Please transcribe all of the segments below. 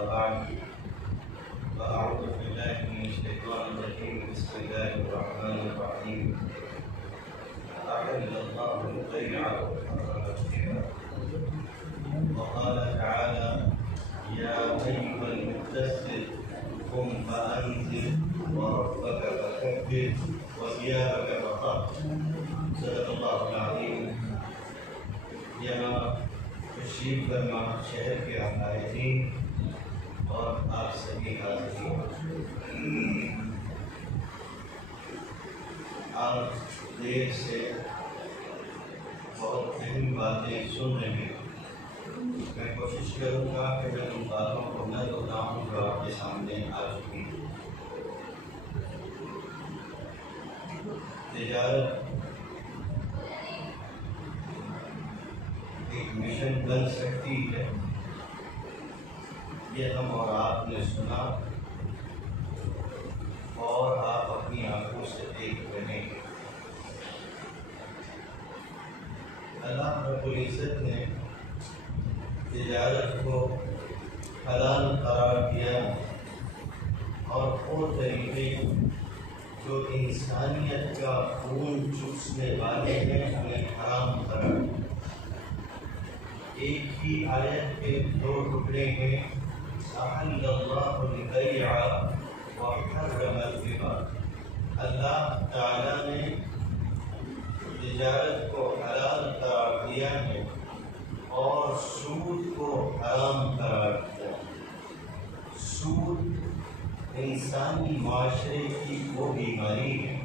أما بعد فأعوذ بالله من الشيطان الرجيم بسم الله الرحمن الرحيم أحل الله البيع وحرم الربا وقال تعالى يا أيها المدثر قم فأنذر وربك فكبر وثيابك فطهر صدق الله العظيم. یہاں تشریف فرما شہر کے عقائدین اور آپ سبھی حاضرین، آپ دیر سے بہت اہم باتیں سن رہے ہیں. میں کوشش کروں گا کہ میں ان باتوں کو نہ دہراؤں جو آپ کے سامنے آ چکی ہیں. تجارت ایک مشن بن سکتی ہے، یہ ہم اور آپ نے سنا اور آپ اپنی آنکھوں سے دیکھ رہے ہیں. اللہ رب العزت نے تجارت کو حلال قرار دیا اور وہ طریقے جو انسانیت کا خون چوسنے والے ہیں ہمیں حرام قرار دیا. ایک ہی آیت کے دو ٹکڑے ہیں، احل اللہ البیع وحرم الربا. اللہ تعالیٰ نے تجارت کو حلال قرار دیا ہے اور سود کو حرام قرار دیا. سود انسانی معاشرے کی وہ بیماری ہے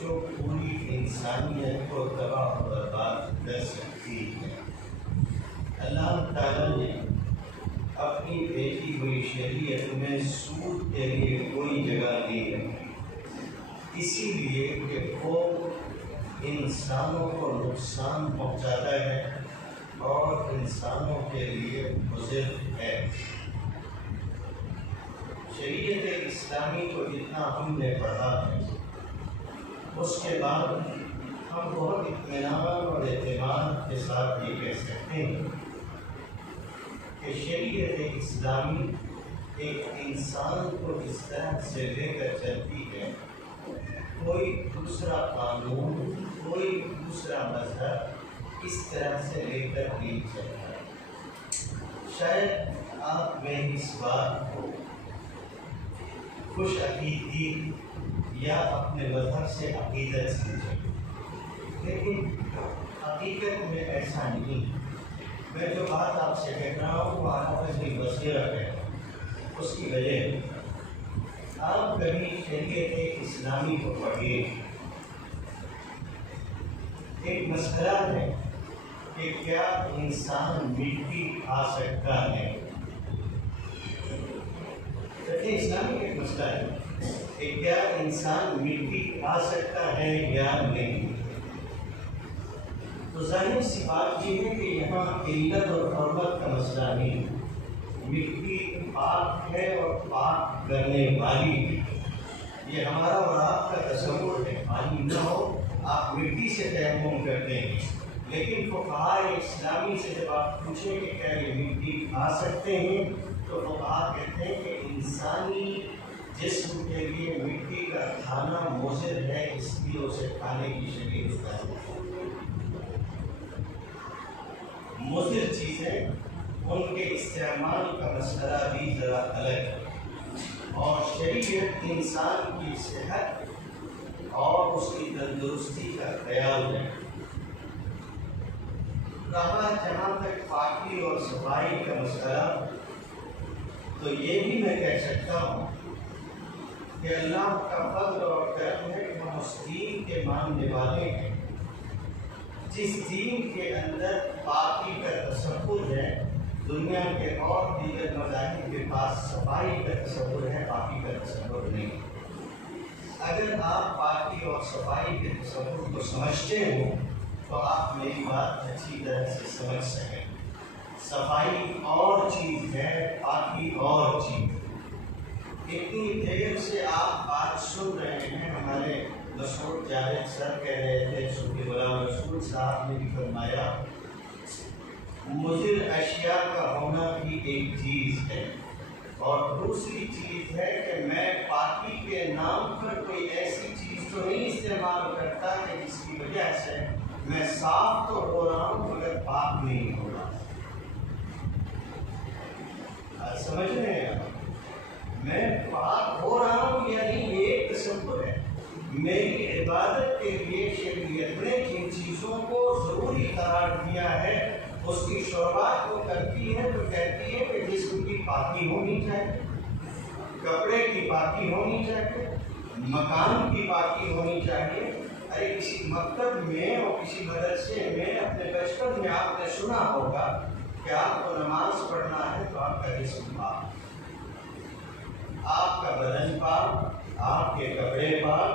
جو پوری انسانیت کو تباہ و برباد کر سکتی ہے. اللہ تعالیٰ نے اپنی بھیجی ہوئی شریعت میں سود کے لیے کوئی جگہ نہیں رکھی، اسی لیے کہ وہ انسانوں کو نقصان پہنچاتا ہے اور انسانوں کے لیے مضر ہے. شریعت اسلامی کو جتنا ہم نے پڑھا ہے اس کے بعد ہم بہت اطمینان اور اعتماد کے ساتھ یہ کہہ سکتے ہیں کہ شریعت اسلامی ایک انسان کو اس طرح سے لے کر چلتی ہے، کوئی دوسرا قانون، کوئی دوسرا مذہب اس طرح سے لے کر نہیں چلتا. شاید آپ میں اس بات کو خوش عقیدگی یا اپنے مذہب سے عقیدت سمجھیں، لیکن حقیقت میں ایسا نہیں. میں جو بات آپ سے کہہ رہا ہوں وہ آپ کی بصیرت ہے. اس کی وجہ آپ کبھی شریعت اسلامی کو پڑھیے. ایک مسئلہ ہے کہ کیا انسان مٹی کھا سکتا ہے. اسلامی ایک مسئلہ ہے کہ کیا انسان مٹی کھا سکتا ہے یا نہیں. تو ظاہر سی بات یہ ہے کہ یہاں قلت اور حرمت کا مسئلہ نہیں. مٹی پاک ہے اور پاک کرنے والی ہے. یہ ہمارا اور آپ کا تصور ہے. پانی نہ ہو آپ مٹی سے تیمم کرتے ہیں، لیکن فقہاء اسلامی سے جب آپ پوچھیں کہ کیا یہ مٹی کھا سکتے ہیں تو فقہاء کہتے ہیں کہ انسانی جسم کے لیے مٹی کا کھانا مضر ہے، اس لیے اسے کھانے کی شریعت ہے. مضر چیزیں ان کے استعمال کا مسئلہ بھی ذرا الگ ہے، اور شریعت انسان کی صحت اور اس کی تندرستی کا خیال ہے. رہا جہاں تک پاکی اور صفائی کا مسئلہ، تو یہ بھی میں کہہ سکتا ہوں کہ اللہ کا فضل اور کرم ہے کہ ہم اس دین کے ماننے والے ہیں جس دین کے اندر پاکی کا تصور ہے. دنیا کے اور دیگر مذاہب کے پاس صفائی کا تصور ہے، پاکی کا تصور نہیں. اگر آپ پاکی اور صفائی کے تصور کو سمجھتے ہو تو آپ میری بات اچھی طرح سے سمجھ سکیں. صفائی اور چیز ہے، پاکی اور چیز. اتنی دیر سے آپ بات سن رہے ہیں. ہمارے مشہور جاوید سر کہہ رہے تھے، صوفی غلام رسول صاحب نے بھی فرمایا مضر اشیاء کا ہونا بھی ایک چیز ہے. اور دوسری چیز ہے کہ میں پاکی کے نام پر کوئی ایسی چیز تو نہیں استعمال کرتا کہ جس کی وجہ سے میں صاف تو ہو رہا ہوں مگر پاک نہیں ہو رہا. سمجھ رہے ہیں؟ میں پاک ہو رہا ہوں یعنی یہ ایک تصور ہے. میری عبادت کے لیے شریعت نے جن چیزوں کو ضروری قرار دیا ہے اس کی شروعات وہ کرتی ہے تو کہتی ہے کہ جسم کی پاکی ہونی چاہیے، کپڑے کی پاکی ہونی چاہیے، مکان کی پاکی ہونی چاہیے. ارے کسی مکتب میں اور کسی مدرسے میں اپنے بچپن میں آپ نے سنا ہوگا کہ آپ کو نماز پڑھنا ہے تو آپ کا جسم پاک، آپ کا بدن پاک، آپ کے کپڑے پاک،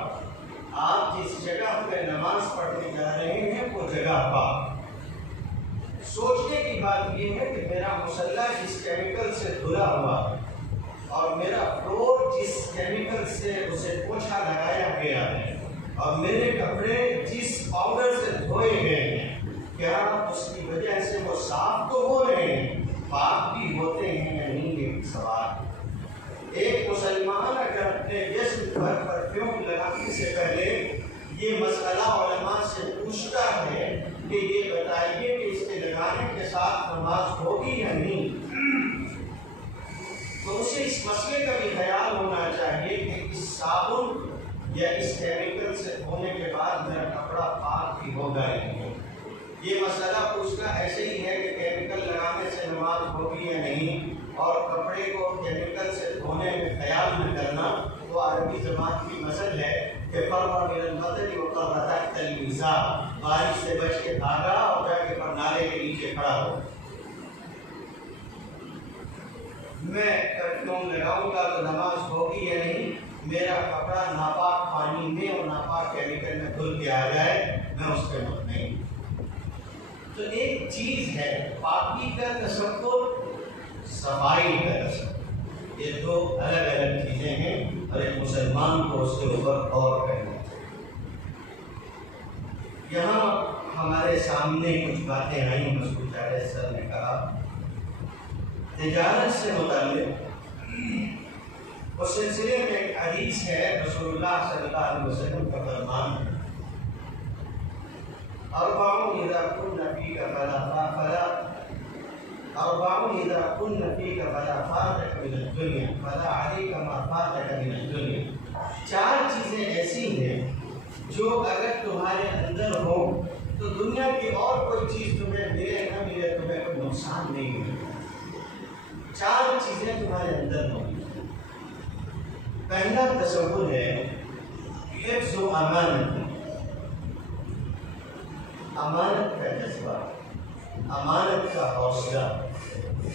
آپ جس جگہ پہ نماز پڑھنے جا رہے ہیں وہ جگہ پاک. سوچنے کی بات یہ ہے کہ میرا مصلی جس کیمیکل سے دھلا ہوا ہے اور میرا فلور جس کیمیکل سے اسے پوچھا لگایا گیا ہے اور میرے کپڑے جس پاؤڈر سے دھوئے گئے ہیں، کیا اس کی وجہ سے وہ صاف تو ہو رہے ہیں، پاک بھی ہوتے ہیں یا نہیں؟ یہ سوال. ایک مسلمان اگر اپنے جسم پر پرفیوم لگانے سے پہلے یہ مسئلہ علماء سے پوچھتا ہے کہ یہ بتائیے کہ اس کے لگانے کے ساتھ نماز ہوگی یا نہیں، تو اسے اس مسئلے کا بھی خیال ہونا چاہیے کہ اس صابن یا اس کیمیکل سے دھونے کے بعد میرا کپڑا پاک بھی ہوگا یا نہیں. یہ مسئلہ پوچھنا ایسے ہی ہے کہ کیمیکل لگانے سے نماز ہوگی یا نہیں، اور کپڑے کو کیمیکل سے دھونے میں خیال نہ کرنا وہ عربی زبان کی مثل ہے کہ فرّ من المطر وقر تحت الميزان، بارش سے بچ کے بھاگا اور جا کے نالے کے نیچے کھڑا ہو. میں پرفیوم لگاؤں گا تو نماز ہوگی یا نہیں؟ میرا کپڑا ناپاک پانی میں اور ناپاک کیمیکل میں دھل کے آ جائے میں اس پہ مطمئن. تو ایک چیز ہے پاکی کا تصور، صفائی کا تصور، یہ دو الگ الگ چیزیں ہیں اور ایک مسلمان کو اس کے اوپر غور کرنا چاہیے. یہاں ہمارے سامنے کچھ باتیں آئیں. مسعود جاوید صاحب نے کہا تجارت سے متعلق، اس سلسلے میں ایک حدیث ہے، رسول اللہ صلی اللہ علیہ وسلم کا فرمان ہے اربع اذا كن فيك فلا فاتك من الدنيا فلا عليك ما فاتك من الدنيا. چار چیزیں ایسی ہیں جو اگر تمہارے اندر ہو تو دنیا کی اور کوئی چیز تمہیں ملے نہ ملے تمہیں کوئی نقصان نہیں ملے. چار چیزیں تمہارے اندر ہوں. پہلا تصور ہے حفظ و امانت، امانت کا جذبہ، امانت کا حوصلہ.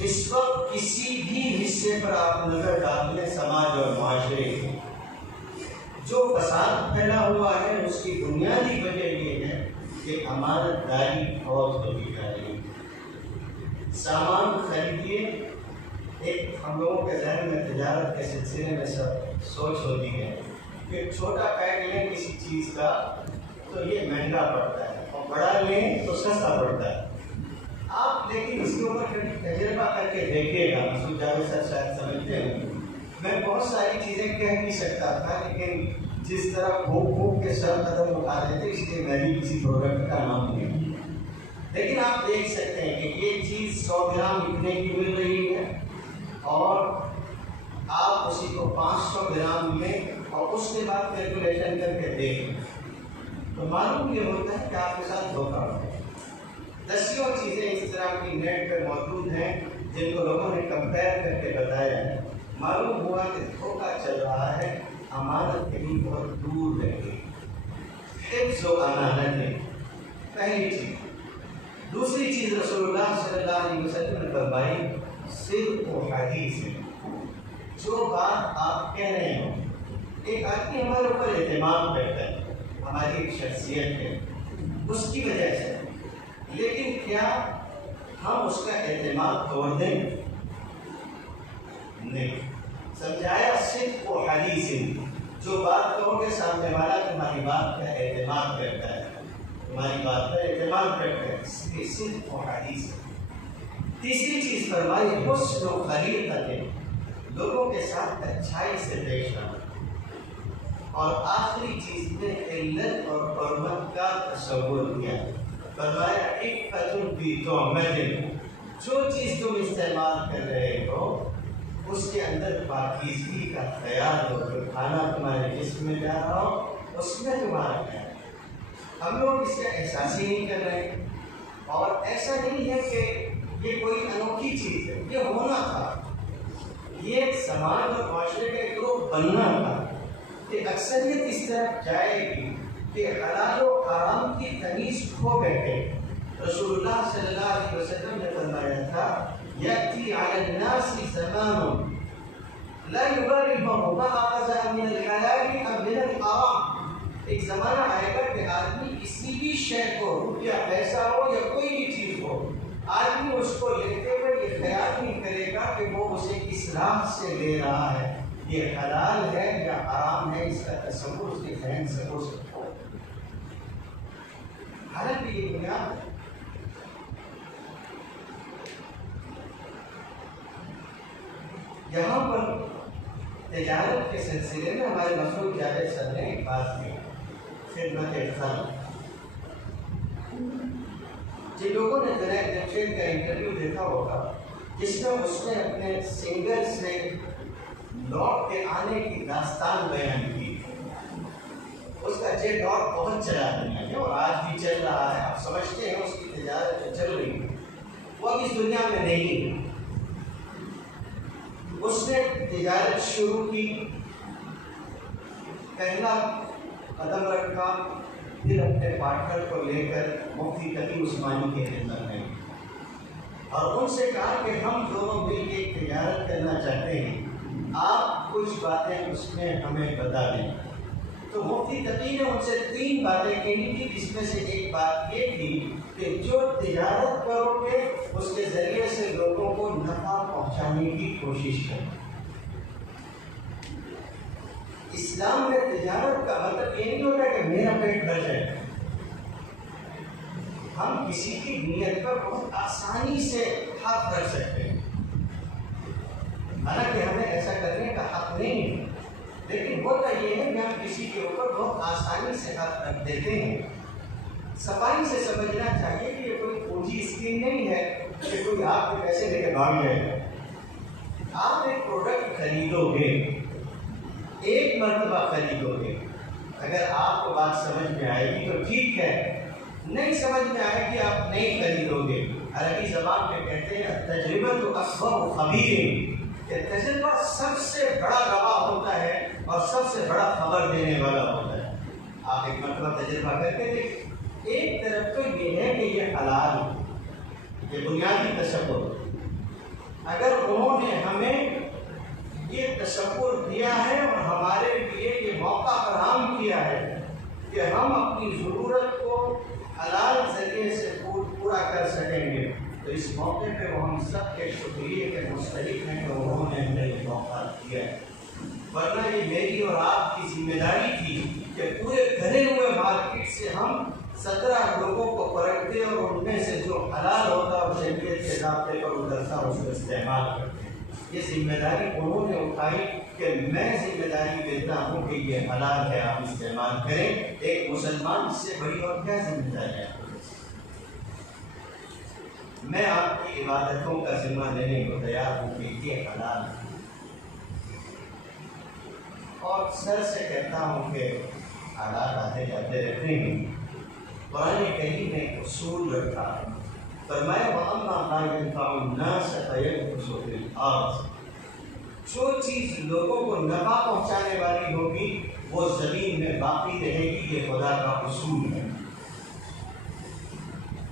اس وقت کسی بھی حصے پر آپ نظر ڈال لیں سماج اور معاشرے کی، جو فساد پھیلا ہوا ہے اس کی بنیادی وجہ یہ ہے کہ امانت داری بہت ہوتی جا رہی ہے. سامان خریدیے، ایک ہم لوگوں کے ذہن میں تجارت کے سلسلے میں سب سوچ ہوتی ہے کہ چھوٹا پیک لیں کسی چیز کا تو یہ مہنگا پڑتا ہے اور بڑا لیں تو سستا پڑتا ہے. آپ لیکن اس کے اوپر کبھی تجربہ کر کے دیکھیے گا. مسعود جاوید صاحب شاید سمجھتے ہیں میں بہت ساری چیزیں کہہ نہیں سکتا تھا، لیکن جس طرح پھونک پھونک کے سر قدم اٹھا دیتے اس لیے میں بھی کسی پروڈکٹ کا نام نہیں. لیکن آپ دیکھ سکتے ہیں کہ یہ چیز 100 گرام اتنے کی مل رہی ہے اور آپ اسی کو 500 گرام لیں اور اس کے بعد کیلکولیشن کر کے دیکھیں تو معلوم یہ ہوتا ہے کہ آپ کے ساتھ دھوکہ ہو. دسیوں چیزیں اس طرح کی نیٹ پہ موجود ہیں جن کو لوگوں نے کمپیئر کر کے بتایا ہے. معلوم ہوا کہ دھوکہ چل رہا ہے، امانت کہیں بہت دور رہ گئی. حفظ و امانت ہے پہلی چیز. دوسری چیز رسول اللہ صلی اللہ علیہ وسلم نے فرمائی صدق و حدیث ہے. جو بات آپ کہہ رہے ہو، ایک آدمی ہمارے اوپر اعتماد کرتا ہے، ہماری ایک شخصیت ہے اس کی وجہ سے، لیکن کیا ہم اس کا اعتماد توڑ دیں؟ نہیں. سمجھایا صدق و حدیث، جو بات کہو گے سامنے والا تمہاری بات کا اعتماد کرتا ہے، تمہاری بات کا اعتماد کرتا ہے، اس لیے صدق و حدیث. تیسری چیز فرمائی حسن و خلیقت ہے. لوگوں کے ساتھ اچھائی سے پیش آنا، اور آخری چیز میں علت اور حرمت کا تصور کیا۔ فرمایا عفۃ فی طعمۃ، جو چیز تم استعمال کر رہے ہو اس کے اندر پاکیزگی کا خیال ہو، جو کھانا تمہارے جسم میں جا رہا ہو اس میں تمہارا خیال۔ ہم لوگ اس کا احساس ہی نہیں کر رہے، اور ایسا نہیں ہے کہ یہ کوئی انوکھی چیز ہے، یہ ہونا تھا، یہ سماج اور معاشرے کا ایک گروہ بننا تھا کہ اکثریت اس طرف جائے گی کہ حلال و حرام کی تمیز کھو بیٹھے۔ رسول اللہ صلی اللہ علیہ وسلم نے فرمایا تھا یأتی علی الناس زمان لا یبالی المرء ما اخذ من الحلال ام من الحرام، ایک زمانہ آئے گا کہ آدمی کسی بھی شے کو، روپیہ پیسہ ہو یا کوئی بھی چیز ہو، آدمی اس کو لیتے ہوئے یہ خیال نہیں کرے گا کہ وہ اسے کس راہ سے لے رہا ہے، یہ حلال ہے یا حرام ہے، اس کا تصور اس کے ذہن سے ہو سکتا ہے۔ حالانکہ یہ بنیاد ہے۔ یہاں پر تجارت کے سلسلے میں ہمارے مسعود جاوید صاحب نے ایک بات کی خدمت خلق۔ جن لوگوں نے جنید جمشید کا انٹرویو دیکھا ہوگا جس میں اس نے اپنے سنگر سے لوٹ کے آنے کی داستان بیان کی، اس کا یہ دور بہت چلا دنیا میں اور آج بھی چل رہا ہے، آپ سمجھتے ہیں اس کی تجارت چل رہی ہے، وہ اب اس دنیا میں نہیں ہے۔ اس نے تجارت شروع کی، پہلا قدم رکھا، پھر اپنے پارٹنر کو لے کر مفتی تقی عثمانی کے خدمت میں اور ان سے کہا کہ ہم دونوں مل کے ایک تجارت کرنا چاہتے ہیں، آپ کچھ باتیں اس میں ہمیں بتا دیں۔ تو مفتی تقی نے ان سے 3 باتیں کہی تھی، جس میں سے ایک بات یہ تھی کہ جو تجارت کرو گے اس کے ذریعے سے لوگوں کو نفع پہنچانے کی کوشش کرو۔ اسلام میں تجارت کا مطلب یہ نہیں ہوتا کہ میرا پیٹ بھر جائے، ہم کسی کی نیت پر بہت آسانی سے ہاتھ رکھ سکتے ہیں، حالانکہ ہمیں ایسا کرنے کا حق نہیں ہے، لیکن ہوتا یہ ہے کہ ہم کسی کے اوپر بہت آسانی سے ہاتھ رکھ دیتے ہیں۔ صفائی سے سمجھنا چاہیے کہ یہ کوئی پونجی اسکیم نہیں ہے کہ کوئی آپ کے پیسے لے کے بھاگ جائے گا۔ آپ ایک پروڈکٹ خریدو گے، ایک مرتبہ خریدو گے، اگر آپ کو بات سمجھ میں آئے گی تو ٹھیک ہے، نہیں سمجھ میں آئے گی آپ نہیں خریدو گے۔ عربی زبان میں کہتے ہیں تجربہ اکبر خبیر، کہ تجربہ سب سے بڑا گواہ ہوتا ہے اور سب سے بڑا خبر دینے والا ہوتا ہے۔ آپ ایک مرتبہ تجربہ کر کے دیکھیں۔ ایک طرف تو یہ ہے کہ یہ حلال ہے، یہ بنیادی تصور، اگر انہوں نے ہمیں یہ تصور دیا ہے اور ہمارے لیے یہ موقع فراہم کیا ہے کہ ہم اپنی ضرورت کو حلال ذریعے سے پورا کر سکیں گے، تو اس موقع پہ وہ ہم سب کے شکریہ کے مستحق ہیں کہ انہوں نے ہمیں یہ موقع دیا ہے، ورنہ یہ میری اور آپ کی ذمہ داری تھی کہ پورے بھرے ہوئے مارکیٹ سے ہم 17 لوگوں کو پرکھتے اور ان میں سے جو حلال ہوتا اور شریعت کے ضابطے پر اترتا اس کو استعمال کرتے۔ یہ ذمہ داری انہوں نے اٹھائی کہ میں ذمہ داری دیتا ہوں کہ یہ حلال ہے، آپ استعمال کریں۔ ایک مسلمان سے بڑی اور کیا ذمہ داری ہے؟ میں آپ کی عبادتوں کا ذمہ لینے کو تیار ہوں کہ یہ حلال ہے، اور سر سے کہتا ہوں کہ حالات آتے جاتے رہتے ہیں۔ قرآن کریم نے ایک اصول رکھا، فرمایا وَأَمَّا مَا يَنفَعُ النَّاسَ فَيَمْكُثُ فِي الْأَرْضِ، جو چیز لوگوں کو نفع پہنچانے والی ہوگی وہ زمین میں باقی رہے گی، یہ خدا کا اصول ہے۔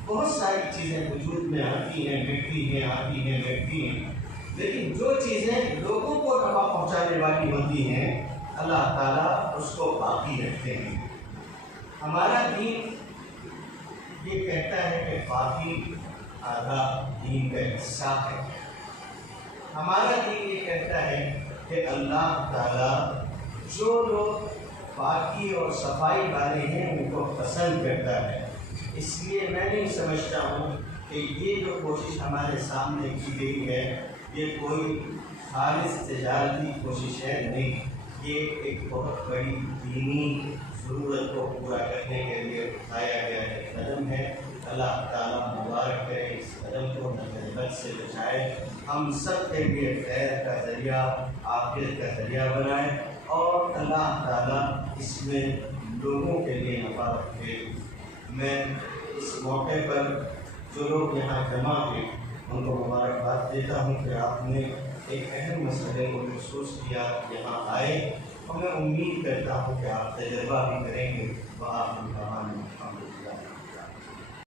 بہت ساری چیزیں وجود میں آتی ہیں، مٹتی ہیں، آتی ہیں، مٹتی ہیں، لیکن جو چیزیں لوگوں کو نفع پہنچانے والی ہوتی ہیں اللہ تعالیٰ اس کو باقی رکھتے ہیں۔ ہمارا دین یہ کہتا ہے کہ باقی آدھا دین کا حصہ ہے۔ ہمارا دین یہ کہتا ہے کہ اللہ تعالیٰ جو لوگ پاکی اور صفائی والے ہیں ان کو پسند کرتا ہے، اس لیے میں نہیں سمجھتا ہوں کہ یہ جو کوشش ہمارے سامنے کی گئی ہے یہ کوئی خالص تجارتی کوشش ہے نہیں، یہ ایک بہت بڑی دینی ضرورت کو پورا کرنے کے لیے اٹھایا گیا ایک قدم ہے۔ اللہ تعالیٰ مبارک کرے، اس قدم کو نظر سے بچائے، ہم سب کے لیے خیر کا ذریعہ، عافیت کا ذریعہ بنائے، اور اللہ تعالیٰ اس میں لوگوں کے لیے نفع رکھے۔ میں اس موقع پر جو لوگ یہاں جمع ہوئے ان کو مبارکباد دیتا ہوں کہ آپ نے ایک اہم مسئلے کو محسوس کیا، یہاں آئے، اور میں امید کرتا ہوں کہ آپ تجربہ بھی کریں گے۔ وآخر دعوانا الحمدللہ۔